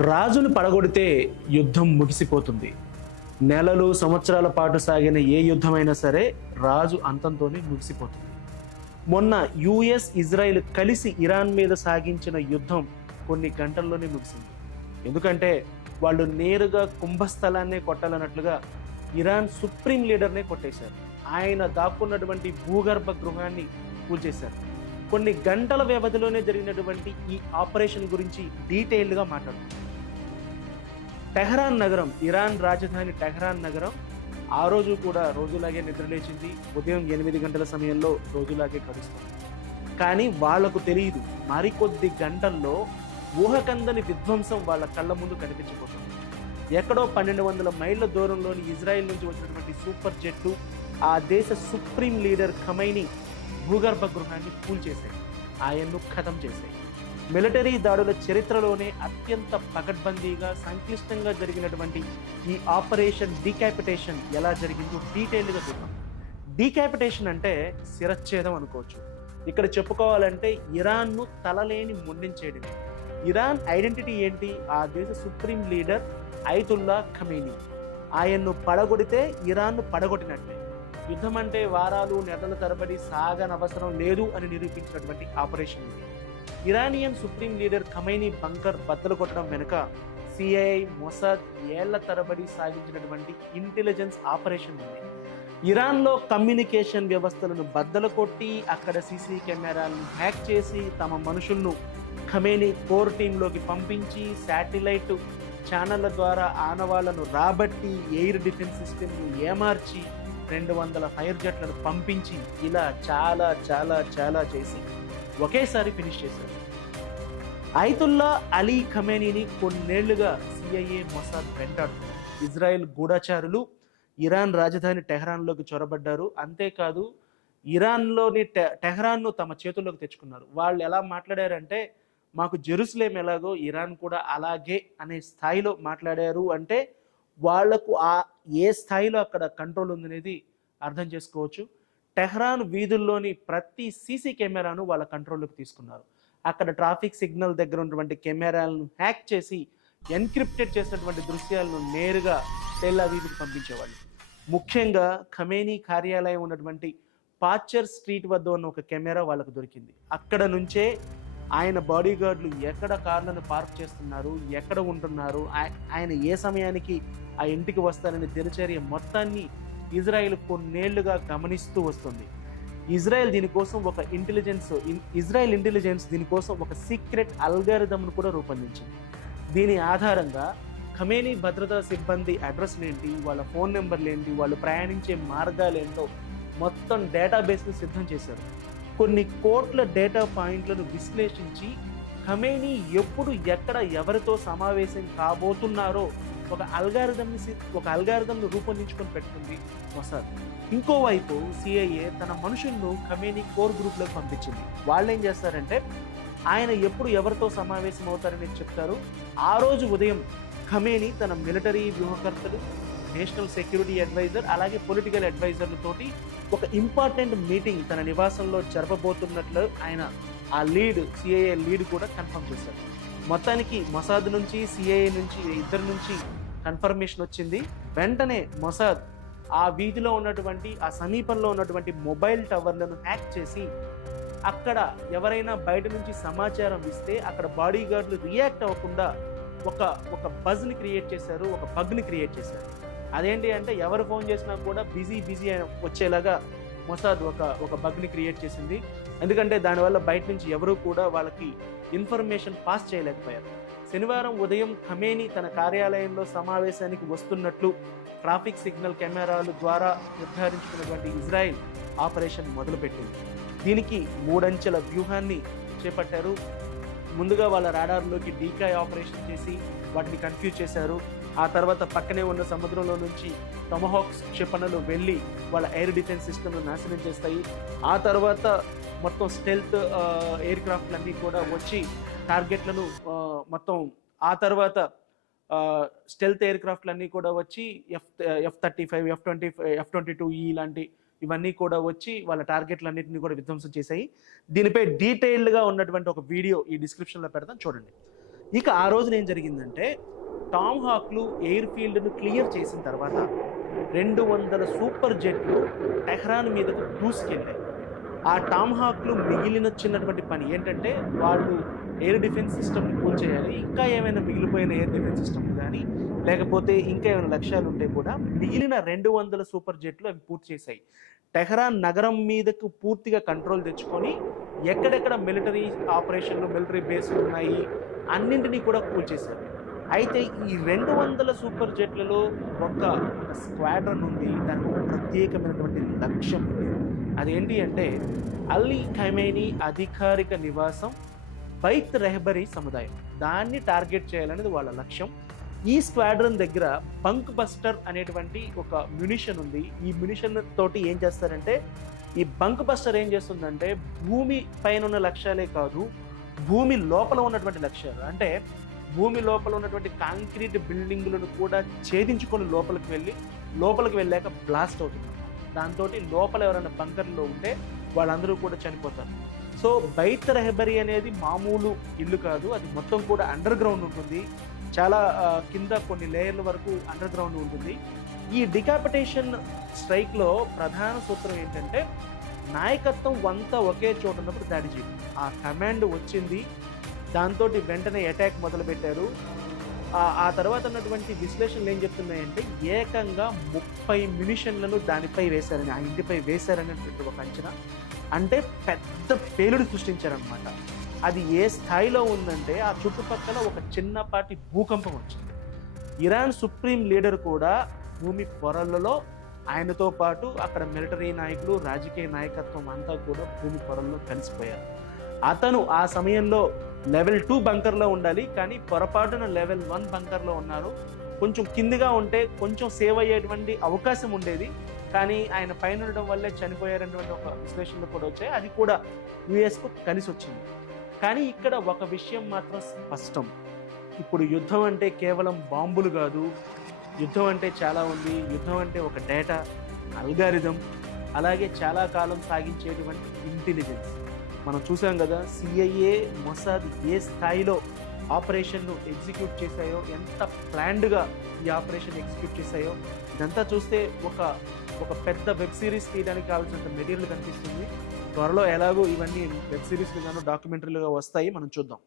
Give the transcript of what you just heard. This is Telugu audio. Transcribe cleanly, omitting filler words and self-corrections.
రాజును పడగొడితే యుద్ధం ముగిసిపోతుంది. నెలలు, సంవత్సరాల పాటు సాగిన ఏ యుద్ధమైనా సరే రాజు అంతంతోనే ముగిసిపోతుంది. మొన్న యుఎస్, ఇజ్రాయిల్ కలిసి ఇరాన్ మీద సాగించిన యుద్ధం కొన్ని గంటల్లోనే ముగిసింది. ఎందుకంటే వాళ్ళు నేరుగా కుంభస్థలాన్నే కొట్టాలన్నట్లుగా ఇరాన్ సుప్రీం లీడర్నే కొట్టేశారు. ఆయన దాక్కున్నటువంటి భూగర్భ గృహాన్ని కూల్చేశారు. కొన్ని గంటల వ్యవధిలోనే జరిగినటువంటి ఈ ఆపరేషన్ గురించి డీటెయిల్డ్గా మాట్లాడుతున్నాం. టెహరాన్ నగరం, ఇరాన్ రాజధాని టెహరాన్ నగరం ఆ రోజు కూడా రోజులాగే నిద్రలేచింది. ఉదయం 8 గంటల సమయంలో రోజులాగే గడుస్తుంది. కానీ వాళ్లకు తెలియదు, మరికొద్ది గంటల్లో ఊహకందని విధ్వంసం వాళ్ళ కళ్ళ ముందు కనిపించబోతుంది. ఎక్కడో 1200 మైళ్ళ దూరంలోని ఇజ్రాయెల్ నుంచి వచ్చినటువంటి సూపర్ జెట్లు ఆ దేశ సుప్రీం లీడర్ ఖమైనీ భూగర్భ గృహాన్ని కూల్చేశాయి, ఆయన్ను ఖతం చేశాయి. మిలిటరీ దాడుల చరిత్రలోనే అత్యంత పకడ్బందీగా, సంక్లిష్టంగా జరిగినటువంటి ఈ ఆపరేషన్ డీకాపిటేషన్ ఎలా జరిగిందో డీటెయిల్గా చూద్దాం. డీకాపిటేషన్ అంటే శిరచ్ఛేదం అనుకోవచ్చు. ఇక్కడ చెప్పుకోవాలంటే ఇరాన్ను తలలేని ముండించేయడం. ఇరాన్ ఐడెంటిటీ ఏంటి? ఆ దేశ సుప్రీం లీడర్ అయతుల్లా ఖమేనీ. ఆయన్ను పడగొడితే ఇరాన్ను పడగొట్టినట్లే. యుద్ధం అంటే వారాలు, నెలల తరబడి సాగనవసరం లేదు అని నిరూపించినటువంటి ఆపరేషన్ ఇది. ఇరానియన్ సుప్రీం లీడర్ ఖమైనీ బంకర్ బద్దలు కొట్టడం వెనుక సిఐఏ, మొసాద్ ఏళ్ల తరబడి సాగించినటువంటి ఇంటెలిజెన్స్ ఆపరేషన్ ఉంది. ఇరాన్లో కమ్యూనికేషన్ వ్యవస్థలను బద్దలు కొట్టి, అక్కడ సీసీ కెమెరాలను హ్యాక్ చేసి, తమ మనుషులను ఖమైనీ కోర్ టీంలోకి పంపించి, శాటిలైట్ ఛానళ్ల ద్వారా ఆనవాళ్లను రాబట్టి, ఎయిర్ డిఫెన్స్ సిస్టమ్ను ఏమార్చి, 200 ఫైర్ జెట్లను పంపించి, ఇలా చాలా చాలా చాలా చేసి ఒకేసారి ఫినిష్ చేశారు. అయతుల్లా అలీ ఖమేనీని కొన్నేళ్లుగా సిఐఏ, మొసాద్ వెంటాడుతున్నారు. ఇజ్రాయెల్ గూఢచారులు ఇరాన్ రాజధాని టెహరాన్లోకి చొరబడ్డారు. అంతేకాదు, ఇరాన్లోని టెహరాన్ను తమ చేతుల్లోకి తెచ్చుకున్నారు. వాళ్ళు ఎలా మాట్లాడారంటే, మాకు జెరూసలేం ఎలాగో ఇరాన్ కూడా అలాగే అనే స్థాయిలో మాట్లాడారు. అంటే వాళ్లకు ఏ స్థాయిలో అక్కడ కంట్రోల్ ఉందనేది అర్థం చేసుకోవచ్చు. టెహ్రాన్ వీధుల్లోని ప్రతి సీసీ కెమెరాను వాళ్ళ కంట్రోల్లోకి తీసుకున్నారు. అక్కడ ట్రాఫిక్ సిగ్నల్ దగ్గర ఉన్నటువంటి కెమెరాలను హ్యాక్ చేసి ఎన్క్రిప్టెడ్ చేసినటువంటి దృశ్యాలను నేరుగా టెల్ అవీవ్కి పంపించేవాళ్ళు. ముఖ్యంగా ఖమేనీ కార్యాలయం ఉన్నటువంటి పాచర్ స్ట్రీట్ వద్ద ఉన్న ఒక కెమెరా వాళ్ళకు దొరికింది. అక్కడ నుంచే ఆయన బాడీగార్డులు ఎక్కడ కార్లను పార్క్ చేస్తున్నారు, ఎక్కడ ఉంటున్నారు, ఆయన ఏ సమయానికి ఆ ఇంటికి వస్తారనే దినచర్య మొత్తాన్ని ఇజ్రాయెల్ కొన్నేళ్లుగా గమనిస్తూ వస్తుంది. ఇజ్రాయెల్ ఇంటెలిజెన్స్ దీనికోసం ఒక సీక్రెట్ అల్గారిథంను కూడా రూపొందించింది. దీని ఆధారంగా ఖమేనీ భద్రతా సిబ్బంది అడ్రస్లు ఏంటి, వాళ్ళ ఫోన్ నెంబర్లు ఏంటి, వాళ్ళు ప్రయాణించే మార్గాలు ఏంటో మొత్తం డేటాబేస్ను సిద్ధం చేశారు. కొన్ని కోట్ల డేటా పాయింట్లను విశ్లేషించి ఖమేనీ ఎప్పుడు, ఎక్కడ, ఎవరితో సమావేశం కాబోతున్నారో ఒక అల్గారిథంను రూపొందించుకొని పెట్టుకుంది మొసాద్. ఇంకోవైపు సిఐఏ తన మనుషులను ఖమేనీ కోర్ గ్రూప్లోకి పంపించింది. వాళ్ళు ఏం చేస్తారంటే, ఆయన ఎప్పుడు ఎవరితో సమావేశం అవుతారని చెప్తారు. ఆ రోజు ఉదయం ఖమేనీ తన మిలిటరీ వ్యూహకర్తలు, నేషనల్ సెక్యూరిటీ అడ్వైజర్, అలాగే పొలిటికల్ అడ్వైజర్లతోటి ఒక ఇంపార్టెంట్ మీటింగ్ తన నివాసంలో జరపబోతున్నట్లు ఆయన సిఐఏ లీడ్ కూడా కన్ఫర్మ్ చేశారు. మొత్తానికి మొసాద్ నుంచి, సిఐఏ నుంచి, ఇద్దరి నుంచి కన్ఫర్మేషన్ వచ్చింది. వెంటనే మొసాద్ ఆ వీధిలో ఉన్నటువంటి, ఆ సమీపంలో ఉన్నటువంటి మొబైల్ టవర్లను హ్యాక్ చేసి, అక్కడ ఎవరైనా బయట నుంచి సమాచారం ఇస్తే అక్కడ బాడీ గార్డులు రియాక్ట్ అవ్వకుండా ఒక బగ్ని క్రియేట్ చేశారు. అదేంటి అంటే, ఎవరు ఫోన్ చేసినా కూడా బిజీ వచ్చేలాగా మొసాద్ ఒక బగ్ని క్రియేట్ చేసింది. ఎందుకంటే దానివల్ల బయట నుంచి ఎవరు కూడా వాళ్ళకి ఇన్ఫర్మేషన్ పాస్ చేయలేకపోయారు. శనివారం ఉదయం ఖమేనీ తన కార్యాలయంలో సమావేశానికి వస్తున్నట్లు ట్రాఫిక్ సిగ్నల్ కెమెరాల ద్వారా నిర్ధారించుకున్నటువంటి ఇజ్రాయెల్ ఆపరేషన్ మొదలుపెట్టింది. దీనికి 3 అంచెల వ్యూహాన్ని చేపట్టారు. ముందుగా వాళ్ళ రాడార్లోకి డీకాయ్ ఆపరేషన్ చేసి వాటిని కన్ఫ్యూజ్ చేశారు. ఆ తర్వాత పక్కనే ఉన్న సముద్రంలో నుంచి టొమహాక్స్ క్షిపణులు వెళ్ళి వాళ్ళ ఎయిర్ డిఫెన్స్ సిస్టమ్ను నాశనం చేస్తాయి. ఆ తర్వాత మొత్తం స్టెల్త్ ఎయిర్ క్రాఫ్ట్లన్నీ కూడా వచ్చి టార్గెట్లను మొత్తం, ఆ తర్వాత స్టెల్త్ ఎయిర్ క్రాఫ్ట్లన్నీ కూడా వచ్చి F-35, F-22E లాంటి ఇవన్నీ కూడా వచ్చి వాళ్ళ టార్గెట్లన్నింటినీ కూడా విధ్వంసం చేశాయి. దీనిపై డీటెయిల్డ్గా ఉన్నటువంటి ఒక వీడియో ఈ డిస్క్రిప్షన్లో పెడతాను, చూడండి. ఇక ఆ రోజున ఏం జరిగిందంటే టామ్ హాక్లు ఎయిర్ ఫీల్డ్ను క్లియర్ చేసిన తర్వాత 200 సూపర్ జెట్లు టెహ్రాన్ మీదకు దూసుకెళ్ళాయి. ఆ టామ్ హాక్లు మిగిలిన చిన్నటువంటి పని ఏంటంటే వాళ్ళు ఎయిర్ డిఫెన్స్ సిస్టమ్ని కూల్చేయాలి. ఇంకా ఏమైనా మిగిలిపోయిన ఎయిర్ డిఫెన్స్ సిస్టమ్ కానీ లేకపోతే ఇంకా ఏమైనా లక్ష్యాలు ఉంటే కూడా మిగిలిన 200 సూపర్ జెట్లు అవి పూర్తి చేశాయి. టెహ్రాన్ నగరం మీదకు పూర్తిగా కంట్రోల్ తెచ్చుకొని ఎక్కడెక్కడ మిలిటరీ ఆపరేషన్లు మిలిటరీ బేస్లు ఉన్నాయి అన్నింటినీ కూడా కూల్చేశారు. అయితే ఈ 200 సూపర్ జెట్లలో ఒక స్క్వాడ్రన్ ఉంది. దానికి ఒక ప్రత్యేకమైనటువంటి లక్ష్యం ఉంది. అదేంటి అంటే అలీ ఖైమేనీ అధికారిక నివాసం బైత్ రెహబరీ సముదాయం, దాన్ని టార్గెట్ చేయాలనేది వాళ్ళ లక్ష్యం. ఈ స్క్వాడ్రన్ దగ్గర బంక్ బస్టర్ అనేటువంటి ఒక మ్యునిషన్ ఉంది. ఈ మ్యునిషన్ తోటి ఏం చేస్తారంటే ఈ బంక్ బస్టర్ ఏం చేస్తుందంటే భూమి పైన ఉన్న లక్ష్యాలే కాదు, భూమి లోపల ఉన్నటువంటి లక్ష్యాలు అంటే భూమి లోపల ఉన్నటువంటి కాంక్రీట్ బిల్డింగులను కూడా ఛేదించుకొని లోపలికి వెళ్ళాక బ్లాస్ట్ అవుతుంది. దాంతో లోపల ఎవరైనా బంకర్లో ఉంటే వాళ్ళందరూ కూడా చనిపోతారు. సో బైత్ రెహబరీ అనేది మామూలు ఇల్లు కాదు, అది మొత్తం కూడా అండర్ గ్రౌండ్ ఉంటుంది. చాలా కింద కొన్ని లేయర్ల వరకు అండర్ గ్రౌండ్ ఉంటుంది. ఈ డికాపిటేషన్ స్ట్రైక్లో ప్రధాన సూత్రం ఏంటంటే నాయకత్వం అంతా ఒకే చోట ఉన్నప్పుడు దాడి చేయడం. ఆ కమాండ్ వచ్చింది, దాంతో వెంటనే అటాక్ మొదలుపెట్టారు. ఆ తర్వాత ఉన్నటువంటి విశ్లేషణలు ఏం చెప్తున్నాయంటే ఏకంగా 30 మిలిషన్లను దానిపై వేశారని, ఆ ఇంటిపై వేశారనేటువంటి ఒక అంచనా. అంటే పెద్ద పేలుడు సృష్టించారనమాట. అది ఏ స్థాయిలో ఉందంటే ఆ చుట్టుపక్కల ఒక చిన్నపాటి భూకంపం వచ్చింది. ఇరాన్ సుప్రీం లీడర్ కూడా భూమి పొరలలో, ఆయనతో పాటు అక్కడ మిలిటరీ నాయకులు రాజకీయ నాయకత్వం అంతా కూడా భూమి పొరల్లో కలిసిపోయారు. అతను ఆ సమయంలో లెవెల్ 2 బంకర్లో ఉండాలి, కానీ పొరపాటున లెవెల్ 1 బంకర్లో ఉన్నారు. కొంచెం కిందిగా ఉంటే కొంచెం సేవ్ అయ్యేటువంటి అవకాశం ఉండేది, కానీ ఆయన పైన ఉండడం వల్లే చనిపోయారనేటువంటి ఒక విశ్లేషణలు కూడా వచ్చాయి. అది కూడా యుఎస్కు కలిసి వచ్చింది. కానీ ఇక్కడ ఒక విషయం మాత్రం స్పష్టం. ఇప్పుడు యుద్ధం అంటే కేవలం బాంబులు కాదు, యుద్ధం అంటే చాలా ఉంది. యుద్ధం అంటే ఒక డేటా, అల్గారిథం, అలాగే చాలా కాలం సాగించేటువంటి ఇంటెలిజెన్స్. మనం చూసాం కదా సిఐఏ, మొసాద్ ఏ స్థాయిలో ఆపరేషన్ను ఎగ్జిక్యూట్ చేశాయో, ఎంత ప్లాన్డ్గా ఈ ఆపరేషన్ ఎగ్జిక్యూట్ చేశాయో. ఇదంతా చూస్తే ఒక పెద్ద వెబ్ సిరీస్ తీయడానికి కావాల్సినంత మెటీరియల్ కనిపిస్తుంది. త్వరలో ఎలాగో ఇవన్నీ వెబ్ సిరీస్లు గాను డాక్యుమెంటరీలుగా వస్తాయి, మనం చూద్దాం.